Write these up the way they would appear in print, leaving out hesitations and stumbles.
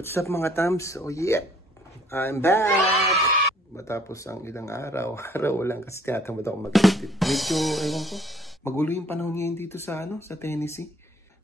What's up mga Tams? Oh yeah! I'm back! Matapos ang ilang araw lang kasi tinatamad ako mag-edit. Medyo, ewan ko, magulo yung panahon ngayon dito sa Tennessee.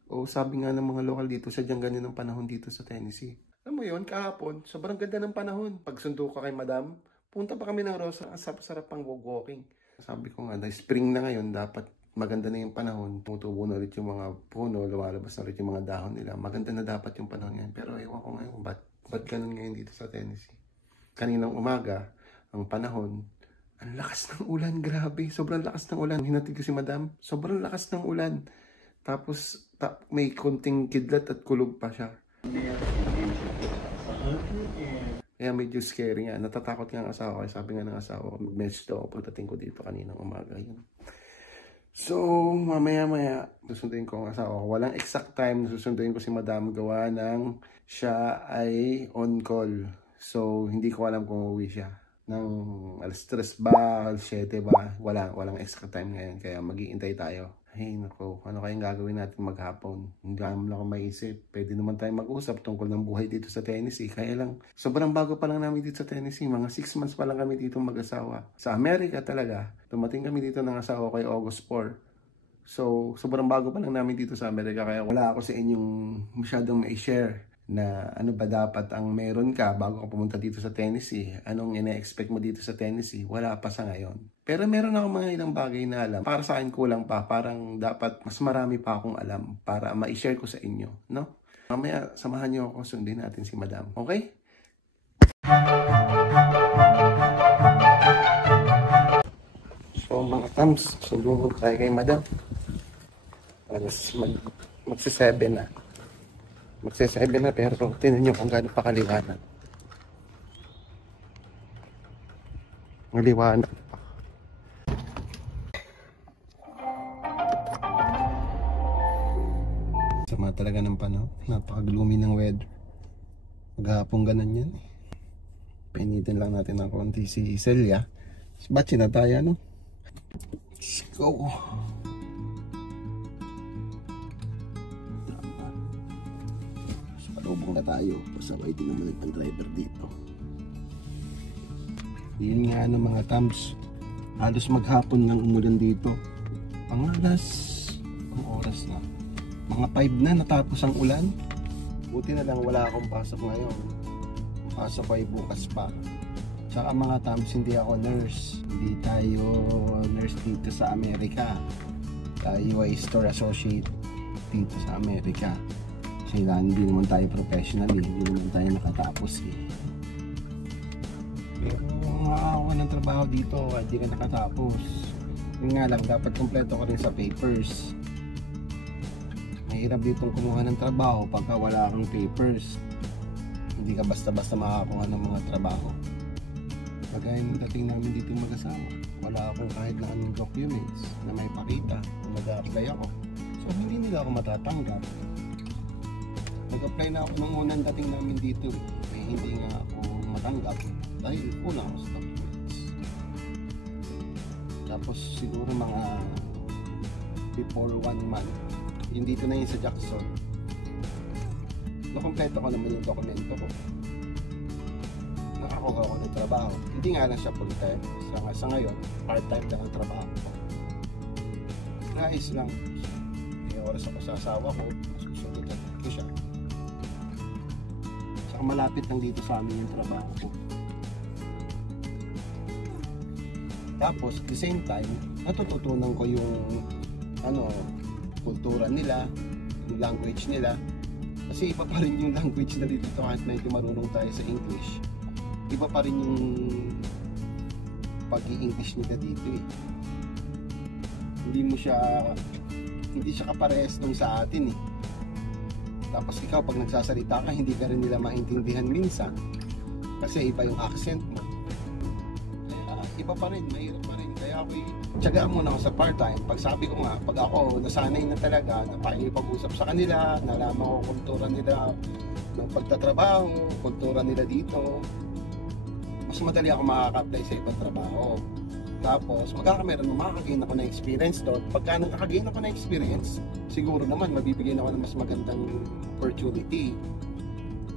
O sabi nga ng mga lokal dito, sadyang ganun ang panahon dito sa Tennessee. Alam mo yun, kahapon, sobrang ganda ng panahon. Pag sundo ka kay Madam, punta pa kami ng Rosa, ang sarap pang walking. Sabi ko nga, spring na ngayon, dapat maganda na yung panahon. Tumutubo na ulit yung mga puno, lumalabas na ulit yung mga dahon nila. Maganda na dapat yung panahon ngayon. Pero ewan ko ngayon, ba't ganun ngayon dito sa Tennessee? Kaninang umaga, ang panahon, ang lakas ng ulan, grabe. Sobrang lakas ng ulan. Hinatid ko si Madam, sobrang lakas ng ulan. Tapos may konting kidlat at kulog pa siya. Kaya medyo scary nga. Natatakot nga ang asawa ko. Sabi nga ng asawa ko, mag-message daw ako pagdating ko dito kaninang umaga. Yun. So, mamaya-maya, susunduin ko ang asawa ko. Walang exact time na susunduin ko si Madam gawa ng siya ay on call. So, hindi ko alam kung uwi siya. Ng alas 3 ba, alas 7 ba, walang extra time ngayon. Kaya mag-iintay tayo. Ay, nako, ano kayang gagawin natin maghapon? Hindi naman ako maisip. Pwede naman tayo mag-usap tungkol ng buhay dito sa Tennessee. Kaya lang, sobrang bago pa lang namin dito sa Tennessee. Mga 6 months pa lang kami dito mag-asawa. Sa Amerika talaga. Dumating kami dito ng asawa ko kay August 4. So, sobrang bago pa lang namin dito sa Amerika. Kaya wala ako sa inyong masyadong ma-share na ano ba dapat ang meron ka bago ka pumunta dito sa Tennessee. Anong ina-expect mo dito sa Tennessee? Wala pa sa ngayon. Pero meron ako mga ilang bagay na alam. Para sa akin kulang pa. Parang dapat mas marami pa akong alam para ma-share ko sa inyo. No? Mamaya samahan niyo ako. Sundin natin si Madam. Okay? So mga Tams, sundin tayo kay Madam. Alas magsi-7 na. Magse-7 na pero tinan nyo kung gaano pa kaliwanag. Maliwanag pa. Sama talaga ng panahon. Napaka-gloomy ng weather. Maghapong ganun yan. Painitin lang natin ng konti si Celia. Batsi na tayo, no? Let's go! Lubong na tayo. Pasabay din naman ang driver dito. Yun nga mga Tams. Halos maghapon ng umulan dito. Ang oras na. Mga 5 na natapos ang ulan. Buti na lang wala akong pasok ngayon. Pasok ay bukas pa. Tsaka mga Tams, hindi ako nurse. Hindi tayo nurse dito sa Amerika. Tayo ay store associate dito sa Amerika. Kasi hindi naman tayo professional hindi naman tayo nakatapos Pero makakakuha ng trabaho dito hindi ka nakatapos. Yun nga lang, dapat kompleto ka rin sa papers. Mahirap ditong kumuha ng trabaho pagka wala kang papers. Hindi ka basta-basta makakakuha ng mga trabaho. Kagaya ng dating namin dito mag-asawa, wala akong kahit na anong documents na may pakita kung mag-a-apply ako. So hindi nila ako matatanggap. Nag-apply na ako nung unang dating namin dito eh hindi nga ako matanggap dahil kulang ako sa documents. Tapos siguro mga before 1 month hindi dito na yun sa Jackson, nakompleto ko naman yung dokumento ko, nakakuha ako ng trabaho. Hindi nga lang siya full time, sa ngayon part time lang ang trabaho ko. Nais lang may oras ako sa asawa ko, masusunod ko siya. Malapit lang dito sa amin yung trabaho ko. Tapos at the same time natututunan ko yung kultura nila, yung language nila, kasi iba pa rin yung language na dito kahit medyo marunong tayo sa English. Iba pa rin yung pag-i-English nila dito hindi siya kaparehas nung sa atin Tapos ikaw pag nagsasalita ka, hindi ka rin nila maintindihan minsan kasi iba yung accent mo. Kaya iba pa rin, mahirap pa rin. Kaya ako tiyagaan muna ako sa part-time. Pag sabi ko nga, pag ako nasanay na talaga na pakikipag-usap sa kanila, nalaman ko kultura nila ng pagtatrabaho, kultura nila dito, mas madali ako makaka-apply sa ibang trabaho. Tapos makakagain ako ng experience doon. Pagka nakakagain ako ng experience, siguro naman mabibigyan ako ng mas magandang opportunity.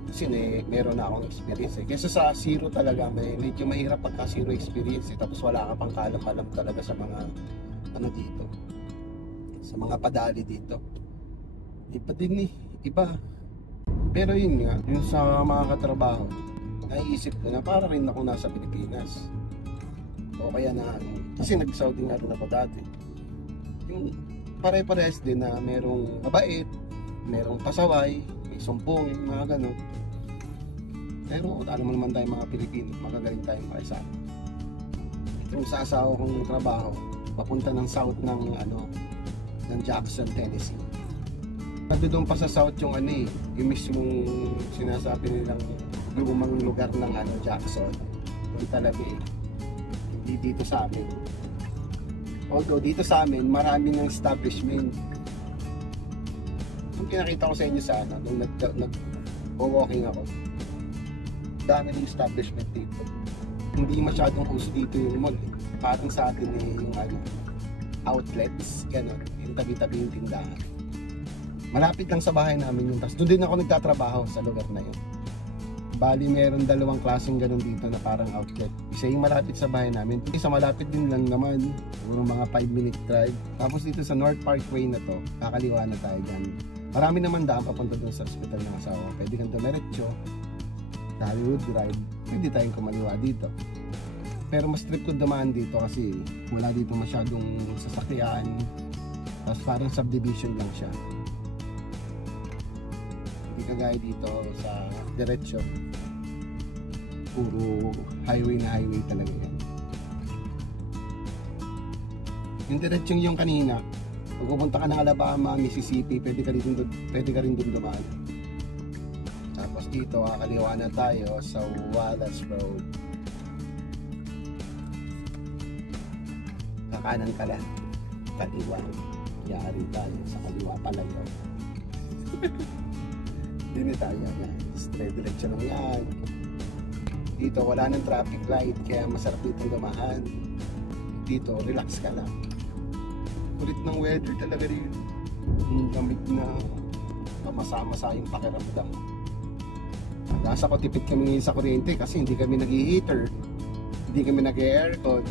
Kasi meron na akong experience eh. Kesa sa zero talaga, medyo mahirap pagka zero experience eh. Tapos wala ka pang kalam-alam talaga sa mga ano dito. Sa mga padali dito. Iba din eh. Iba. Pero yun nga, yung sa mga katrabaho, naiisip ko na para rin ako nasa Pilipinas. O kaya na kasi nag-Saudi nga rin ako dati. Yung pare-parehas din na merong mabait, merong pasaway, may sumpong, mga ganun. Pero alam mo naman tayo mga Pilipino, magagaling tayong makisama. Yung sa asawa kong trabaho, papunta ng south ng ng Jackson, Tennessee. Doon pa sa south yung yung mismong sinasabi nilang lumang lugar ng Jackson. Doon talaga hindi dito sa amin. Although dito sa amin, marami ng establishment. Yung pinakita ko sa inyo sa nung nag-walking ako, dami ng establishment dito. Hindi masyadong uso dito yung mall. Parang sa atin yung outlets, gano'n, yung tabi-tabi yung tindahan. Malapit lang sa bahay namin yung tas. Doon din ako nagtatrabaho sa lugar na yun. Bali, meron dalawang klaseng gano'n dito na parang outlet. Isa yung malapit sa bahay namin. Isa malapit din lang naman. Puro mga 5-minute drive. Tapos dito sa North Parkway na to, kakaliwa na tayo dyan. Marami naman daan papunta doon sa hospital ng asawa. Pwede kang dumiretso. Hollywood Drive, pwede tayong kumaliwa dito. Pero mas trip ko dumaan dito kasi wala dito masyadong sasakyan. Tapos parang subdivision lang siya. Hindi kagaya dito sa diretso. Puro highway na highway talaga yan. Yung diretsong yung kanina, pag pupunta ka ng Alabama, Mississippi, pwede ka rin doon dumaan. Tapos dito, kakaliwa na tayo sa Wallace Road. Kakanan ka lang. Kaliwa. Yari tayo sa kaliwa pala yun. Hindi tayo yan. Straight direction lang yan. Dito, wala nang traffic light, kaya masarap dito dumaan. Dito, relax ka lang. Kulit ng weather talaga rin. Yung gamit na masama-masa yung pakiramdam. Nasa ko tipid kami ngayon sa kuryente kasi hindi kami nag-heater, hindi kami nag-aircon.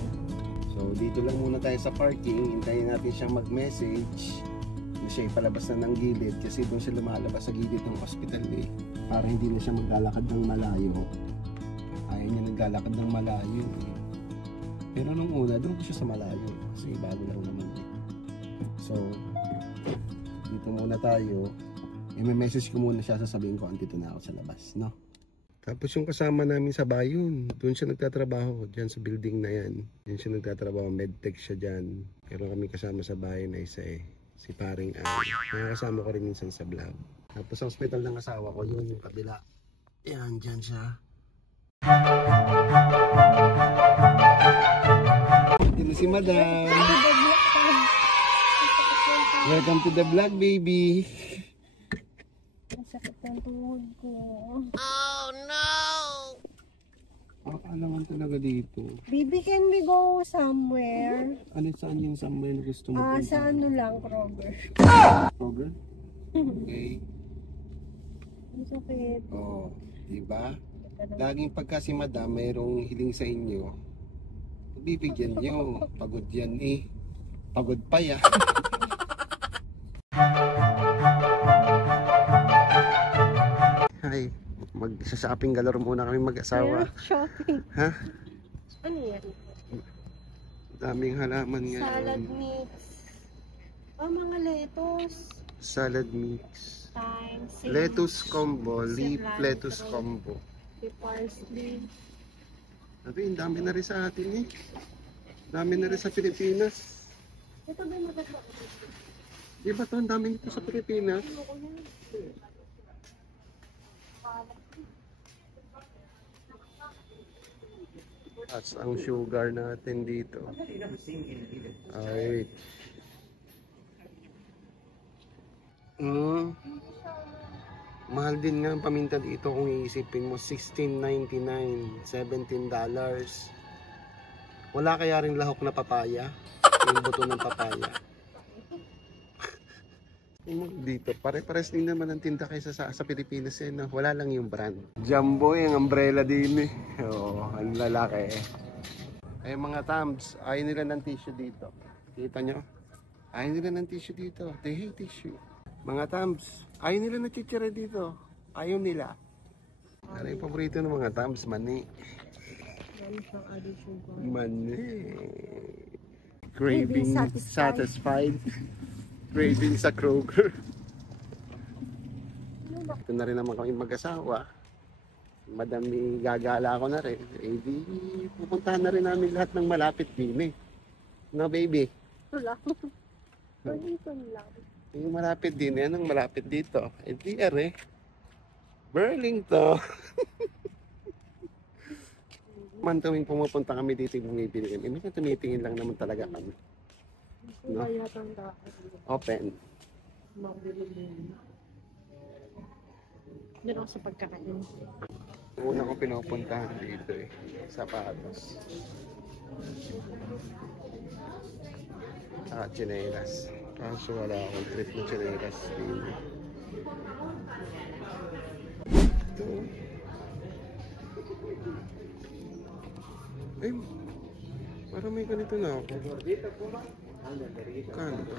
So dito lang muna tayo sa parking, hintayin natin siyang mag-message na siya ipalabas na ng gilid kasi doon siya lumalabas sa gilid ng hospital para hindi na siya maglalakad ng malayo. Ayaw niya naglalakad ng malayo pero nung una doon ko siya sa malayo kasi bago lang naman So dito muna tayo. May message ko muna siya, sasabihin ko andito na ako sa labas, no? Tapos yung kasama namin sa bayon, doon siya nagtatrabaho, dyan sa building na yan. Diyan siya nagtatrabaho, medtech siya dyan. Pero kami kasama sa bayan na isa si paring Kaya kasama ko rin minsan sa vlog. Tapos ang hospital ng asawa ko, yun yung kabila. Yan, dyan siya. Dito si Madam. Welcome to the vlog, baby. Sakit ng tuhod ko. Oh no! Ano naman talaga dito? Baby, can we go somewhere? Ano saan yung somewhere na gusto mo? Sa ano lang, Kroger. Kroger? Okay. Ang sakit. Oh, diba? Laging pagka si Madam mayroong hiling sa inyo, bibigyan nyo. Pagod yan Pagod pa ya. Hi, mag-shopping galore muna kami mag-asawa. Shopping. Ha? Ano yan? Daming halaman ngayon. Salad mix. Mga lettuce. Salad mix. Thyme. Lettuce combo. Leaf lettuce combo. Parsley. Sabi, dami na rin sa atin Dami na rin sa Pilipinas. Ito ba yung maganda? Di ba ito? Ang dami nito sa Pilipinas. At ang sugar natin dito. Ay. Mahal din nga ang paminta dito kung iisipin mo. $16.99, $17. Wala kaya rin lahok na papaya? Yung buto ng papaya. Dito, pare-pares din naman ang tinda kaysa sa Pilipinas eh, no? Wala lang yung brand. Jumbo yung umbrella din eh. Oo, ang lalaki eh. Ay mga tams, ayaw nila ng tissue dito. Kita nyo? Ayaw nila ng tissue dito. They hate tissue. Mga tams, ayaw nila ng chichire dito. Ayaw nila. Ano yung paborito ng mga tams? Mani. Mani. Craving satisfied. Craving sa Kroger. Ito na rin naman kami mag-asawa. Madami gagala ko na rin. Eh di, pupuntahan na rin namin lahat ng malapit din eh. No baby? Wala. Burlington lang. Yung malapit din eh. Anong malapit dito? Eh di are. Burlington. Man tuwing pumupunta kami dito yung bumibili kami. Minsan tumitingin lang naman talaga kami. No? Open. Meron ako sa pagkakain. Una ko pinupuntahan dito eh. Sapatos. Chinelas. Kaso wala akong trip na chinelas dito. Ito. Ay, parang may ganito na ako. Kano ba?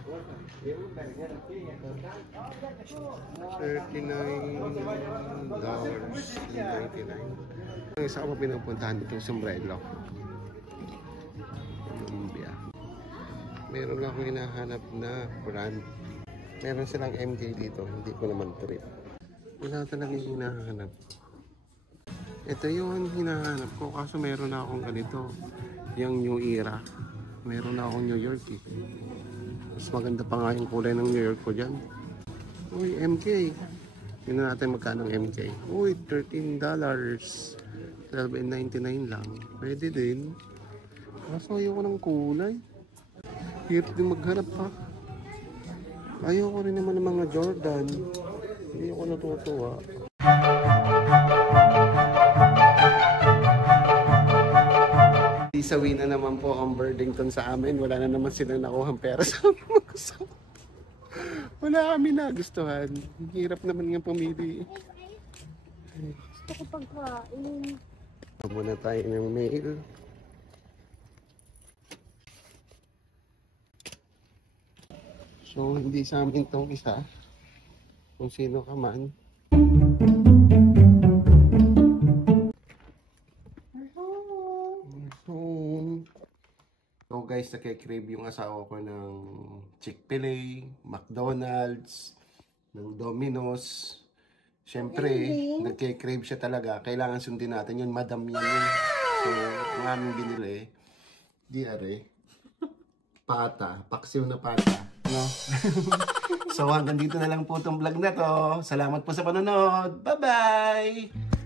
$39.99. Ang isa ko pa pinupuntahan itong sombrero. Columbia. Meron lang akong hinahanap na brand. Meron silang MK dito. Hindi ko naman trip. Wala talaga yung hinahanap. Ito yung hinahanap ko. Kaso meron na akong ganito. Yung New Era. Meron na akong New York eh. Mas maganda pa nga yung kulay ng New York ko dyan. Uy, MK. Tingnan natin magkano ang MK. Uy, $13. $12.99 lang. Pwede din. Kaso ayoko ng kulay. Hirap din maghanap pa. Ayoko rin naman ng mga Jordan. Hindi ako natutuwa. Isawi na naman po ang Burlington sa amin. Wala na naman silang nakuhang pera sa amin. Wala kami nagustuhan. Hirap naman nga pumili. Gusto ko pagkain. Muna tayo ng mail. So, hindi sa amin tong isa. Kung sino ka man. So guys, nakikrave yung asawa ko ng Chick-fil-A, McDonald's, ng Domino's. Siyempre, nagkikrave siya talaga. Kailangan sundin natin yun. Madam yan yun. So, ang aming binili, diare, pata, paksiw na pata. No? So hanggang dito na lang po itong vlog na to. Salamat po sa panonood. Bye-bye!